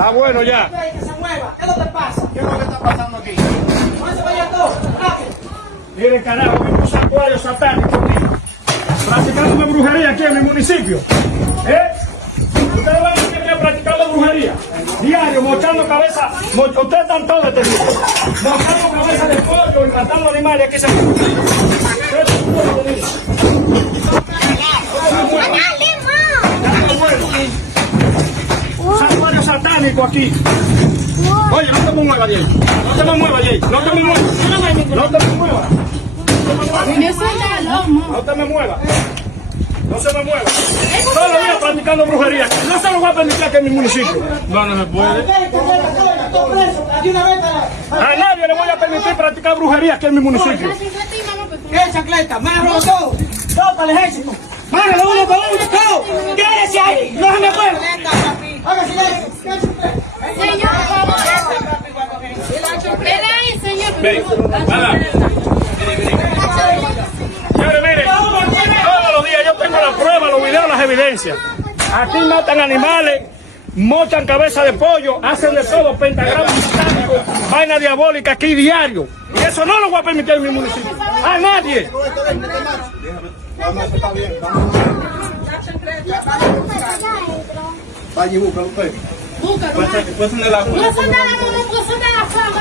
Está bueno ya. Que se mueva. ¿Qué es lo que pasa? ¿Qué es lo que está pasando aquí? No se vaya todo. Rápido. Miren, carajo, que usa acuario satánico aquí. Practicando brujería aquí en mi municipio. Ustedes van a tener que practicar brujería. Diario, mochando cabeza. Ustedes están todos detenidos. Mochando cabeza de pollo y matando animales aquí se Santuario satánico aquí. Oye, no te me muevas de ahí. No te me muevas de ahí. No te me muevas. No te me muevas. No te me muevas. No se me mueva. Todos los días practicando brujería. No se lo voy a permitir aquí en mi municipio. No se puede. A nadie le voy a permitir practicar brujería aquí en mi municipio. ¿Qué chancleta? Máralo todo. Todo para el ejército. Máralo uno con uno. Todo. Quédese ahí. No se me mueva. Haga silencio. Señor, señor. Señores, miren, todos los días yo tengo la prueba, los videos, las evidencias. Aquí matan animales, mochan cabeza de pollo, hacen de todo, pentagramas satánicos, vaina diabólica aquí diario. Y eso no lo voy a permitir en mi municipio. A nadie. Vaya y búscalo usted. Búscalo. No son de la fama.